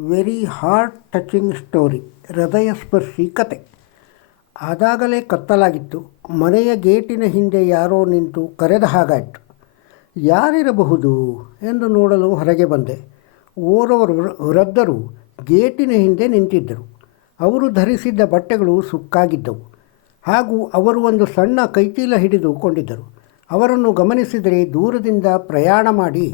Very heart touching story, ಹೃದಯಸ್ಪರ್ಶಿ ಕತೆ. ಆದಾಗಲೇ ಕತ್ತಲಾಗಿತ್ತು. ಮನೆಯ ಗೇಟಿನ ಹಿಂದೆ ಯಾರೋ ನಿಂತು ಕರೆದ ಹಾಗಾಯಿತು. ಯಾರಿರಬಹುದು ಎಂದು ನೋಡಲು ಹೊರಗೆ ಬಂದೆ. ಓರ್ವರು ವೃದ್ಧರು ಗೇಟಿನ ಹಿಂದೆ ನಿಂತಿದ್ದರು. ಅವರು ಧರಿಸಿದ್ದ ಬಟ್ಟೆಗಳು ಸುಕ್ಕಾಗಿದ್ದವು ಹಾಗೂ ಅವರು ಒಂದು ಸಣ್ಣ ಕೈಚೀಲ ಹಿಡಿದುಕೊಂಡಿದ್ದರು. ಅವರನ್ನು ಗಮನಿಸಿದರೆ ದೂರದಿಂದ ಪ್ರಯಾಣ ಮಾಡಿ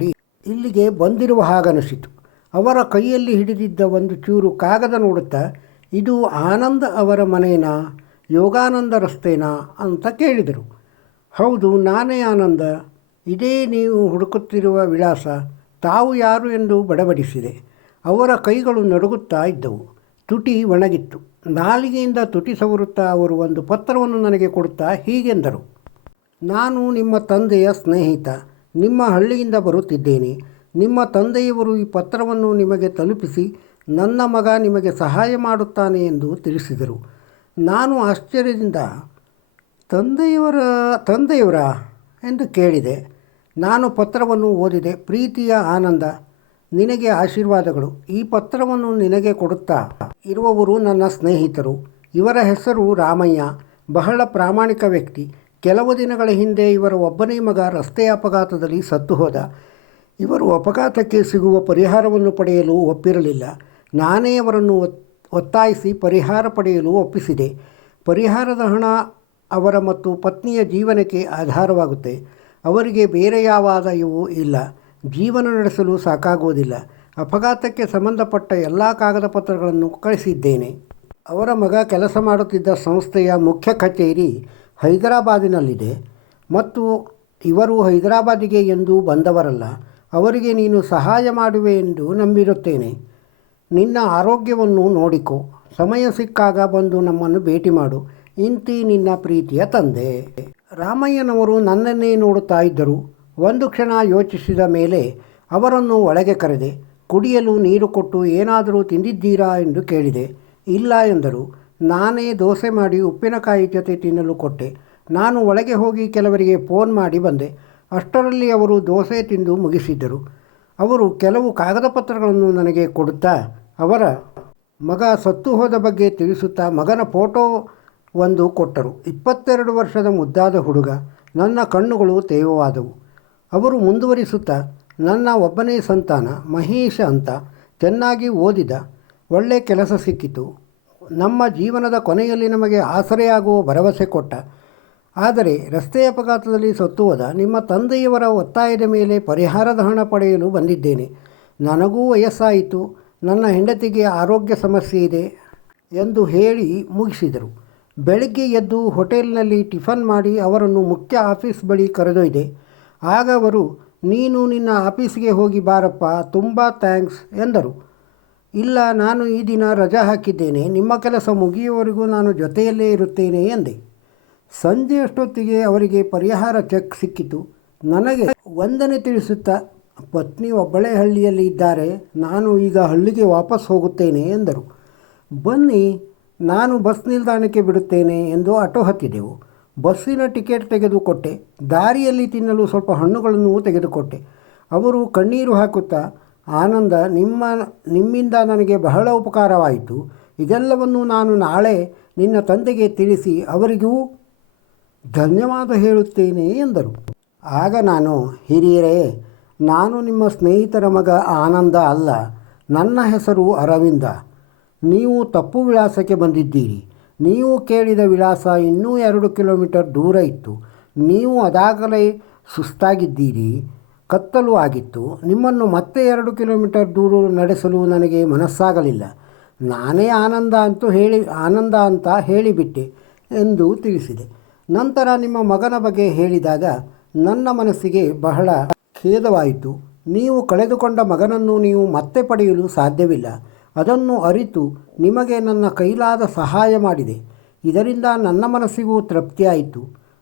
ಇಲ್ಲಿಗೆ ಬಂದಿರುವ ಹಾಗನಿಸಿತು. ಅವರ ಕೈಯಲ್ಲಿ ಹಿಡಿದಿದ್ದ ಒಂದು ಚೂರು ಕಾಗದ ನೋಡುತ್ತಾ, ಇದು ಆನಂದ್ ಅವರ ಮನೇನಾ, ಯೋಗಾನಂದ ರಸ್ತೆನಾ ಅಂತ ಕೇಳಿದರು. ಹೌದು, ನಾನೇ ಆನಂದ. ಇದೇ ನೀವು ಹುಡುಕುತ್ತಿರುವ ವಿಳಾಸ. ತಾವು ಯಾರು ಎಂದು ಬಡಬಡಿಸಿದೆ. ಅವರ ಕೈಗಳು ನಡುಗುತ್ತಾ ಇದ್ದವು. ತುಟಿ ಒಣಗಿತ್ತು. ನಾಲಿಗೆಯಿಂದ ತುಟಿ ಸವರುತ್ತಾ ಅವರು ಒಂದು ಪತ್ರವನ್ನು ನನಗೆ ಕೊಡುತ್ತಾ ಹೀಗೆಂದರು. ನಾನು ನಿಮ್ಮ ತಂದೆಯ ಸ್ನೇಹಿತ. ನಿಮ್ಮ ಹಳ್ಳಿಯಿಂದ ಬರುತ್ತಿದ್ದೇನೆ. ನಿಮ್ಮ ತಂದೆಯವರು ಈ ಪತ್ರವನ್ನು ನಿಮಗೆ ತಲುಪಿಸಿ ನನ್ನ ಮಗ ನಿಮಗೆ ಸಹಾಯ ಮಾಡುತ್ತಾನೆ ಎಂದು ತಿಳಿಸಿದರು. ನಾನು ಆಶ್ಚರ್ಯದಿಂದ ತಂದೆಯವರಾ ಎಂದು ಕೇಳಿದೆ. ನಾನು ಪತ್ರವನ್ನು ಓದಿದೆ. ಪ್ರೀತಿಯ ಆನಂದ, ನಿನಗೆ ಆಶೀರ್ವಾದಗಳು. ಈ ಪತ್ರವನ್ನು ನಿನಗೆ ಕೊಡುತ್ತಾ ಇರುವವರು ನನ್ನ ಸ್ನೇಹಿತರು. ಇವರ ಹೆಸರು ರಾಮಯ್ಯ. ಬಹಳ ಪ್ರಾಮಾಣಿಕ ವ್ಯಕ್ತಿ. ಕೆಲವು ದಿನಗಳ ಹಿಂದೆ ಇವರ ಒಬ್ಬನೇ ಮಗ ರಸ್ತೆ ಅಪಘಾತದಲ್ಲಿ ಸತ್ತು ಹೋದ. ಇವರು ಅಪಘಾತಕ್ಕೆ ಸಿಗುವ ಪರಿಹಾರವನ್ನು ಪಡೆಯಲು ಒಪ್ಪಿರಲಿಲ್ಲ. ನಾನೇ ಅವರನ್ನು ಒತ್ತಾಯಿಸಿ ಪರಿಹಾರ ಪಡೆಯಲು ಒಪ್ಪಿಸಿದೆ. ಪರಿಹಾರದ ಹಣ ಅವರ ಮತ್ತು ಪತ್ನಿಯ ಜೀವನಕ್ಕೆ ಆಧಾರವಾಗುತ್ತೆ. ಅವರಿಗೆ ಬೇರೆ ಯಾವ ಆದಾಯವೂ ಇಲ್ಲ. ಜೀವನ ನಡೆಸಲು ಸಾಕಾಗುವುದಿಲ್ಲ. ಅಪಘಾತಕ್ಕೆ ಸಂಬಂಧಪಟ್ಟ ಎಲ್ಲ ಕಾಗದ ಪತ್ರಗಳನ್ನು ಕಳಿಸಿದ್ದೇನೆ. ಅವರ ಮಗ ಕೆಲಸ ಮಾಡುತ್ತಿದ್ದ ಸಂಸ್ಥೆಯ ಮುಖ್ಯ ಕಚೇರಿ ಹೈದರಾಬಾದಿನಲ್ಲಿದೆ ಮತ್ತು ಇವರು ಹೈದರಾಬಾದಿಗೆ ಎಂದೂ ಬಂದವರಲ್ಲ. ಅವರಿಗೆ ನೀನು ಸಹಾಯ ಮಾಡುವೆ ಎಂದು ನಂಬಿರುತ್ತೇನೆ. ನಿನ್ನ ಆರೋಗ್ಯವನ್ನು ನೋಡಿಕೊ. ಸಮಯ ಸಿಕ್ಕಾಗ ಬಂದು ನಮ್ಮನ್ನು ಭೇಟಿ ಮಾಡು. ಇಂತಿ ನಿನ್ನ ಪ್ರೀತಿಯ ತಂದೆ. ರಾಮಯ್ಯನವರು ನನ್ನನ್ನೇ ನೋಡುತ್ತಾ ಇದ್ದರು. ಒಂದು ಕ್ಷಣ ಯೋಚಿಸಿದ ಮೇಲೆ ಅವರನ್ನು ಒಳಗೆ ಕರೆದೆ. ಕುಡಿಯಲು ನೀರು ಕೊಟ್ಟು ಏನಾದರೂ ತಿಂದಿದ್ದೀರಾ ಎಂದು ಕೇಳಿದೆ. ಇಲ್ಲ ಎಂದರು. ನಾನೇ ದೋಸೆ ಮಾಡಿ ಉಪ್ಪಿನಕಾಯಿ ಜೊತೆ ತಿನ್ನಲು ಕೊಟ್ಟೆ. ನಾನು ಒಳಗೆ ಹೋಗಿ ಕೆಲವರಿಗೆ ಫೋನ್ ಮಾಡಿ ಬಂದೆ. ಅಷ್ಟರಲ್ಲಿ ಅವರು ದೋಸೆ ತಿಂದು ಮುಗಿಸಿದ್ದರು. ಅವರು ಕೆಲವು ಕಾಗದ ಪತ್ರಗಳನ್ನು ನನಗೆ ಕೊಡುತ್ತಾ ಅವರ ಮಗ ಸತ್ತು ಹೋದ ಬಗ್ಗೆ ತಿಳಿಸುತ್ತಾ ಮಗನ ಫೋಟೋ ಒಂದು ಕೊಟ್ಟರು. 22 ವರ್ಷದ ಮುದ್ದಾದ ಹುಡುಗ. ನನ್ನ ಕಣ್ಣುಗಳು ತೇವವಾದವು. ಅವರು ಮುಂದುವರಿಸುತ್ತಾ, ನನ್ನ ಒಬ್ಬನೇ ಸಂತಾನ ಮಹೇಶ ಅಂತ, ಚೆನ್ನಾಗಿ ಓದಿದ, ಒಳ್ಳೆಯ ಕೆಲಸ ಸಿಕ್ಕಿತು. ನಮ್ಮ ಜೀವನದ ಕೊನೆಯಲ್ಲಿ ನಮಗೆ ಆಸರೆಯಾಗುವ ಭರವಸೆ ಕೊಟ್ಟ. ಆದರೆ ರಸ್ತೆ ಅಪಘಾತದಲ್ಲಿ ಸತ್ತು ಹೋದ. ನಿಮ್ಮ ತಂದೆಯವರ ಒತ್ತಾಯದ ಮೇಲೆ ಪರಿಹಾರದ ಹಣ ಪಡೆಯಲು ಬಂದಿದ್ದೇನೆ. ನನಗೂ ವಯಸ್ಸಾಯಿತು. ನನ್ನ ಹೆಂಡತಿಗೆ ಆರೋಗ್ಯ ಸಮಸ್ಯೆ ಇದೆ ಎಂದು ಹೇಳಿ ಮುಗಿಸಿದರು. ಬೆಳಗ್ಗೆ ಎದ್ದು ಹೋಟೆಲ್ನಲ್ಲಿ ಟಿಫನ್ ಮಾಡಿ ಅವರನ್ನು ಮುಖ್ಯ ಆಫೀಸ್ ಬಳಿ ಕರೆದೊಯ್ದೆ. ಆಗ ಅವರು, ನೀನು ನಿನ್ನ ಆಫೀಸ್ಗೆ ಹೋಗಿ ಬಾರಪ್ಪ, ತುಂಬ ಥ್ಯಾಂಕ್ಸ್ ಎಂದರು. ಇಲ್ಲ, ನಾನು ಈ ದಿನ ರಜಾ ಹಾಕಿದ್ದೇನೆ. ನಿಮ್ಮ ಕೆಲಸ ಮುಗಿಯುವವರೆಗೂ ನಾನು ಜೊತೆಯಲ್ಲೇ ಇರುತ್ತೇನೆ ಎಂದೆ. ಸಂಜೆ ಅಷ್ಟೊತ್ತಿಗೆ ಅವರಿಗೆ ಪರಿಹಾರ ಚೆಕ್ ಸಿಕ್ಕಿತು. ನನಗೆ ವಂದನೆ ತಿಳಿಸುತ್ತಾ, ಪತ್ನಿ ಒಬ್ಬಳೇ ಹಳ್ಳಿಯಲ್ಲಿ ಇದ್ದಾರೆ. ನಾನು ಈಗ ಹಳ್ಳಿಗೆ ವಾಪಸ್ ಹೋಗುತ್ತೇನೆ ಎಂದರು. ಬನ್ನಿ, ನಾನು ಬಸ್ ನಿಲ್ದಾಣಕ್ಕೆ ಬಿಡುತ್ತೇನೆ ಎಂದು ಆಟೋ ಹತ್ತಿದೆವು. ಬಸ್ಸಿನ ಟಿಕೆಟ್ ತೆಗೆದುಕೊಟ್ಟೆ. ದಾರಿಯಲ್ಲಿ ತಿನ್ನಲು ಸ್ವಲ್ಪ ಹಣ್ಣುಗಳನ್ನು ತೆಗೆದುಕೊಟ್ಟೆ. ಅವರು ಕಣ್ಣೀರು ಹಾಕುತ್ತಾ, ಆನಂದ, ನಿಮ್ಮಿಂದ ನನಗೆ ಬಹಳ ಉಪಕಾರವಾಯಿತು. ಇದೆಲ್ಲವನ್ನು ನಾನು ನಾಳೆ ನಿನ್ನ ತಂದೆಗೆ ತಿಳಿಸಿ ಅವರಿಗೂ ಧನ್ಯವಾದ ಹೇಳುತ್ತೇನೆ ಎಂದರು. ಆಗ ನಾನು, ಹಿರಿಯರೇ, ನಾನು ನಿಮ್ಮ ಸ್ನೇಹಿತರ ಮಗ ಆನಂದ ಅಲ್ಲ. ನನ್ನ ಹೆಸರು ಅರವಿಂದ. ನೀವು ತಪ್ಪು ವಿಳಾಸಕ್ಕೆ ಬಂದಿದ್ದೀರಿ. ನೀವು ಕೇಳಿದ ವಿಳಾಸ ಇನ್ನೂ 2 ಕಿಲೋಮೀಟರ್ ದೂರ ಇತ್ತು. ನೀವು ಅದಾಗಲೇ ಸುಸ್ತಾಗಿದ್ದೀರಿ. ಕತ್ತಲು ಆಗಿತ್ತು. ನಿಮ್ಮನ್ನು ಮತ್ತೆ 2 ಕಿಲೋಮೀಟರ್ ದೂರ ನಡೆಸಲು ನನಗೆ ಮನಸ್ಸಾಗಲಿಲ್ಲ. ನಾನೇ ಆನಂದ ಅಂತ ಹೇಳಿಬಿಟ್ಟೆ ಎಂದು ತಿಳಿಸಿದೆ. ನಂತರ ನಿಮ್ಮ ಮಗನ ಬಗ್ಗೆ ಹೇಳಿದಾಗ ನನ್ನ ಮನಸ್ಸಿಗೆ ಬಹಳ ಖೇದವಾಯಿತು. ನೀವು ಕಳೆದುಕೊಂಡ ಮಗನನ್ನು ನೀವು ಮತ್ತೆ ಪಡೆಯಲು ಸಾಧ್ಯವಿಲ್ಲ. ಅದನ್ನು ಅರಿತು ನಿಮಗೆ ನನ್ನ ಕೈಲಾದ ಸಹಾಯ ಮಾಡಿದೆ. ಇದರಿಂದ ನನ್ನ ಮನಸ್ಸಿಗೂ ತೃಪ್ತಿಯಾಯಿತು.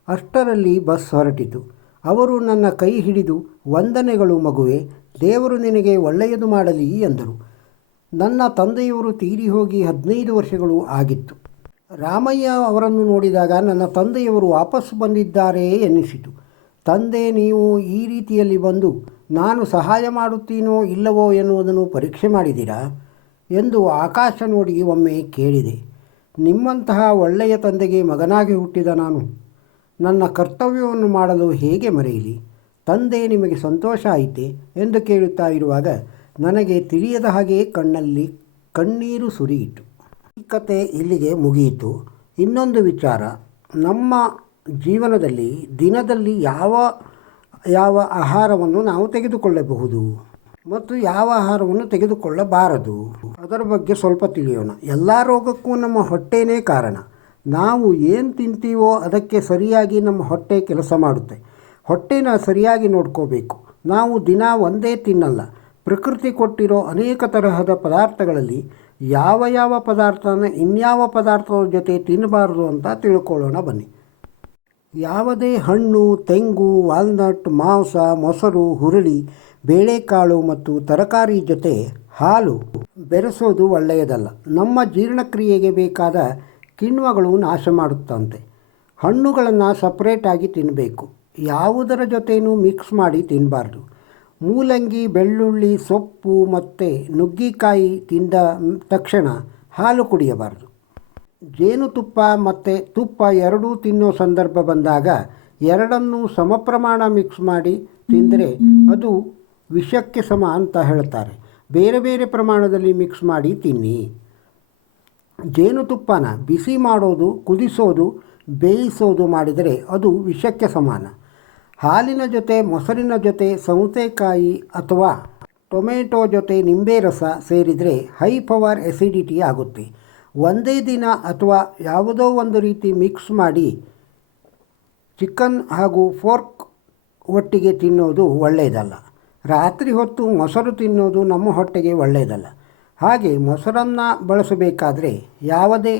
ಅಷ್ಟರಲ್ಲಿ ಬಸ್ ಹೊರಟಿತು. ಅವರು ನನ್ನ ಕೈ ಹಿಡಿದು, ವಂದನೆಗಳು ಮಗುವೆ, ದೇವರು ನಿನಗೆ ಒಳ್ಳೆಯದು ಮಾಡಲಿ ಎಂದರು. ನನ್ನ ತಂದೆಯವರು ತೀರಿ ಹೋಗಿ 15 ವರ್ಷಗಳು ಆಗಿತ್ತು. ರಾಮಯ್ಯ ಅವರನ್ನು ನೋಡಿದಾಗ ನನ್ನ ತಂದೆಯವರು ವಾಪಸ್ಸು ಬಂದಿದ್ದಾರೆ ಎನ್ನಿಸಿತು. ತಂದೆ, ನೀವು ಈ ರೀತಿಯಲ್ಲಿ ಬಂದು ನಾನು ಸಹಾಯ ಮಾಡುತ್ತೀನೋ ಇಲ್ಲವೋ ಎನ್ನುವುದನ್ನು ಪರೀಕ್ಷೆ ಮಾಡಿದ್ದೀರಾ? ಎಂದು ಆಕಾಶ ನೋಡಿ ಒಮ್ಮೆ ಕೇಳಿದೆ. ನಿಮ್ಮಂತಹ ಒಳ್ಳೆಯ ತಂದೆಗೆ ಮಗನಾಗಿ ಹುಟ್ಟಿದ ನಾನು ನನ್ನ ಕರ್ತವ್ಯವನ್ನು ಮಾಡಲು ಹೇಗೆ ಮರೆಯಲಿ? ತಂದೆ, ನಿಮಗೆ ಸಂತೋಷ ಆಯಿತೆ ಎಂದು ಕೇಳುತ್ತಾ ಇರುವಾಗ ನನಗೆ ತಿಳಿಯದ ಹಾಗೆ ಕಣ್ಣಲ್ಲಿ ಕಣ್ಣೀರು ಸುರಿಯಿತು. ಈ ಕತೆ ಇಲ್ಲಿಗೆ ಮುಗಿಯಿತು. ಇನ್ನೊಂದು ವಿಚಾರ, ನಮ್ಮ ಜೀವನದಲ್ಲಿ ದಿನದಲ್ಲಿ ಯಾವ ಯಾವ ಆಹಾರವನ್ನು ನಾವು ತೆಗೆದುಕೊಳ್ಳಬಹುದು ಮತ್ತು ಯಾವ ಆಹಾರವನ್ನು ತೆಗೆದುಕೊಳ್ಳಬಾರದು, ಅದರ ಬಗ್ಗೆ ಸ್ವಲ್ಪ ತಿಳಿಯೋಣ. ಎಲ್ಲ ರೋಗಕ್ಕೂ ನಮ್ಮ ಹೊಟ್ಟೆನೇ ಕಾರಣ. ನಾವು ಏನು ತಿಂತೀವೋ ಅದಕ್ಕೆ ಸರಿಯಾಗಿ ನಮ್ಮ ಹೊಟ್ಟೆ ಕೆಲಸ ಮಾಡುತ್ತೆ. ಹೊಟ್ಟೆನ ಸರಿಯಾಗಿ ನೋಡ್ಕೋಬೇಕು. ನಾವು ದಿನ ಒಂದೇ ತಿನ್ನಲ್ಲ. ಪ್ರಕೃತಿ ಕೊಟ್ಟಿರೋ ಅನೇಕ ತರಹದ ಪದಾರ್ಥಗಳಲ್ಲಿ ಯಾವ ಯಾವ ಪದಾರ್ಥನ ಇನ್ಯಾವ ಪದಾರ್ಥದ ಜೊತೆ ತಿನ್ನಬಾರದು ಅಂತ ತಿಳ್ಕೊಳ್ಳೋಣ ಬನ್ನಿ. ಯಾವುದೇ ಹಣ್ಣು, ತೆಂಗು, ವಾಲ್ನಟ್, ಮಾಂಸ, ಮೊಸರು, ಹುರುಳಿ, ಬೇಳೆಕಾಳು ಮತ್ತು ತರಕಾರಿ ಜೊತೆ ಹಾಲು ಬೆರೆಸೋದು ಒಳ್ಳೆಯದಲ್ಲ. ನಮ್ಮ ಜೀರ್ಣಕ್ರಿಯೆಗೆ ಬೇಕಾದ ಕಿಣ್ವಗಳು ನಾಶ ಮಾಡುತ್ತಂತೆ. ಹಣ್ಣುಗಳನ್ನು ಸಪ್ರೇಟಾಗಿ ತಿನ್ನಬೇಕು. ಯಾವುದರ ಜೊತೆನೂ ಮಿಕ್ಸ್ ಮಾಡಿ ತಿನ್ನಬಾರ್ದು. ಮೂಲಂಗಿ, ಬೆಳ್ಳುಳ್ಳಿ, ಸೊಪ್ಪು ಮತ್ತು ನುಗ್ಗಿಕಾಯಿ ತಿಂದ ತಕ್ಷಣ ಹಾಲು ಕುಡಿಯಬಾರ್ದು. ಜೇನುತುಪ್ಪ ಮತ್ತು ತುಪ್ಪ ಎರಡೂ ತಿನ್ನೋ ಸಂದರ್ಭ ಬಂದಾಗ ಎರಡನ್ನೂ ಸಮ ಪ್ರಮಾಣ ಮಿಕ್ಸ್ ಮಾಡಿ ತಿಂದರೆ ಅದು ವಿಷಕ್ಕೆ ಸಮ ಅಂತ ಹೇಳ್ತಾರೆ. ಬೇರೆ ಬೇರೆ ಪ್ರಮಾಣದಲ್ಲಿ ಮಿಕ್ಸ್ ಮಾಡಿ ತಿನ್ನಿ. ಜೇನುತುಪ್ಪನ ಬಿಸಿ ಮಾಡೋದು, ಕುದಿಸೋದು, ಬೇಯಿಸೋದು ಮಾಡಿದರೆ ಅದು ವಿಷಕ್ಕೆ ಸಮಾನ. ಹಾಲಿನ ಜೊತೆ, ಮೊಸರಿನ ಜೊತೆ, ಸೌತೆಕಾಯಿ ಅಥವಾ ಟೊಮೆಟೊ ಜೊತೆ ನಿಂಬೆ ರಸ ಸೇರಿದರೆ ಹೈ ಪವರ್ ಎಸಿಡಿಟಿ ಆಗುತ್ತೆ. ಒಂದೇ ದಿನ ಅಥವಾ ಯಾವುದೋ ಒಂದು ರೀತಿ ಮಿಕ್ಸ್ ಮಾಡಿ ಚಿಕನ್ ಹಾಗೂ ಫೋರ್ಕ್ ಒಟ್ಟಿಗೆ ತಿನ್ನೋದು ಒಳ್ಳೆಯದಲ್ಲ. ರಾತ್ರಿ ಹೊತ್ತು ಮೊಸರು ತಿನ್ನೋದು ನಮ್ಮ ಹೊಟ್ಟೆಗೆ ಒಳ್ಳೆಯದಲ್ಲ. ಹಾಗೆ ಮೊಸರನ್ನು ಬಳಸಬೇಕಾದ್ರೆ ಯಾವುದೇ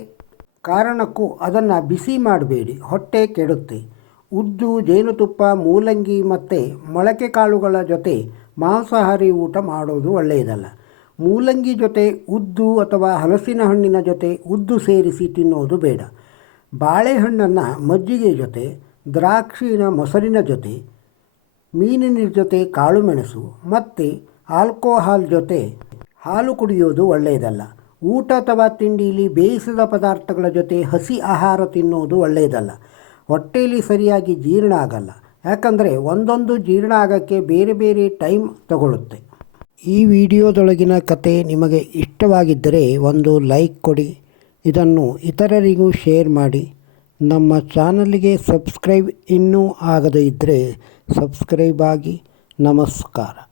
ಕಾರಣಕ್ಕೂ ಅದನ್ನು ಬಿಸಿ ಮಾಡಬೇಡಿ, ಹೊಟ್ಟೆ ಕೆಡುತ್ತೆ. ಉದ್ದು, ಜೇನುತುಪ್ಪ, ಮೂಲಂಗಿ ಮತ್ತು ಮೊಳಕೆ ಕಾಳುಗಳ ಜೊತೆ ಮಾಂಸಾಹಾರಿ ಊಟ ಮಾಡೋದು ಒಳ್ಳೆಯದಲ್ಲ. ಮೂಲಂಗಿ ಜೊತೆ ಉದ್ದು ಅಥವಾ ಹಲಸಿನ ಹಣ್ಣಿನ ಜೊತೆ ಉದ್ದು ಸೇರಿಸಿ ತಿನ್ನೋದು ಬೇಡ. ಬಾಳೆಹಣ್ಣನ್ನು ಮಜ್ಜಿಗೆ ಜೊತೆ, ದ್ರಾಕ್ಷಿನ ಮೊಸರಿನ ಜೊತೆ, ಮೀನಿನ ಜೊತೆ ಕಾಳುಮೆಣಸು ಮತ್ತು ಆಲ್ಕೋಹಾಲ್ ಜೊತೆ ಹಾಲು ಕುಡಿಯೋದು ಒಳ್ಳೆಯದಲ್ಲ. ಊಟ ಅಥವಾ ತಿಂಡಿಯಲ್ಲಿ ಬೇಯಿಸಿದ ಪದಾರ್ಥಗಳ ಜೊತೆ ಹಸಿ ಆಹಾರ ತಿನ್ನೋದು ಒಳ್ಳೆಯದಲ್ಲ. ಹೊಟ್ಟೆಯಲ್ಲಿ ಸರಿಯಾಗಿ ಜೀರ್ಣ ಆಗಲ್ಲ. ಯಾಕಂದರೆ ಒಂದೊಂದು ಜೀರ್ಣ ಆಗೋಕ್ಕೆ ಬೇರೆ ಬೇರೆ ಟೈಮ್ ತಗೊಳ್ಳುತ್ತೆ. ಈ ವಿಡಿಯೋದೊಳಗಿನ ಕತೆ ನಿಮಗೆ ಇಷ್ಟವಾಗಿದ್ದರೆ ಒಂದು ಲೈಕ್ ಕೊಡಿ. ಇದನ್ನು ಇತರರಿಗೂ ಶೇರ್ ಮಾಡಿ. ನಮ್ಮ ಚಾನಲ್ಗೆ ಸಬ್ಸ್ಕ್ರೈಬ್ ಇನ್ನೂ ಆಗದೇ ಇದ್ದರೆ ಸಬ್ಸ್ಕ್ರೈಬ್ ಆಗಿ. ನಮಸ್ಕಾರ.